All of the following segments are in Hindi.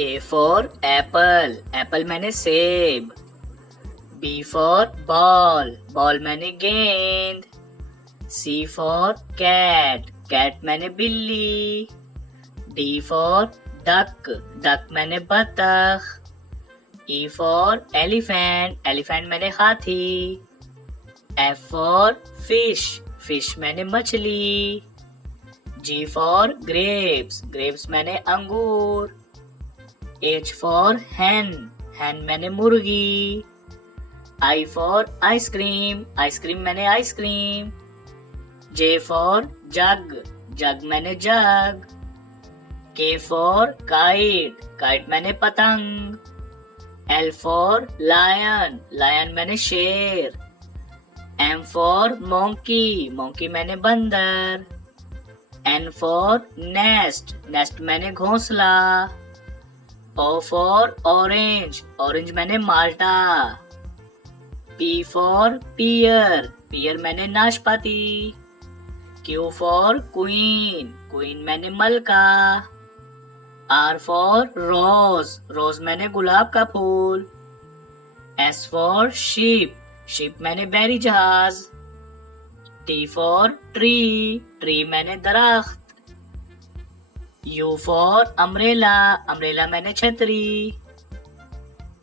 A for apple, apple मैंने सेब. B for ball, ball मैंने गेंद. C for cat, cat मैंने बिल्ली. D for duck, duck मैंने बतख. E for elephant, elephant मैंने हाथी. F for fish, fish मैंने मछली. G for grapes, grapes मैंने अंगूर. H for hen, hen मैंने मुर्गी. I for ice cream, ice cream मैंने ice cream. J for jug, jug मैंने जग. K for kite, kite मैंने पतंग. L for lion, lion मैंने शेर. M for monkey, monkey मैंने बंदर. N for nest, nest मैंने घोंसला. O for orange, orange मैंने माल्टा. P for pear, pear मैंने नाशपाती. Q for queen, queen मैंने मलका. R for rose, rose मैंने गुलाब का फूल. S for sheep, sheep मैंने बैरी जहाज. T for tree, tree मैंने दरख्त. U for umbrella, umbrella मैंने छतरी.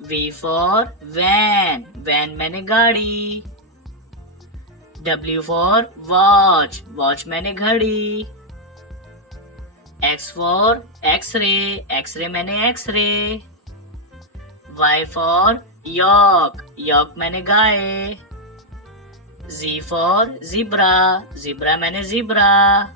V for van, van मैंने गाड़ी. W for watch, watch मैंने घड़ी. X for x-ray, x-ray मैंने x-ray. Y for yak, yak मैंने गाय. Z for zebra, zebra मैंने zebra.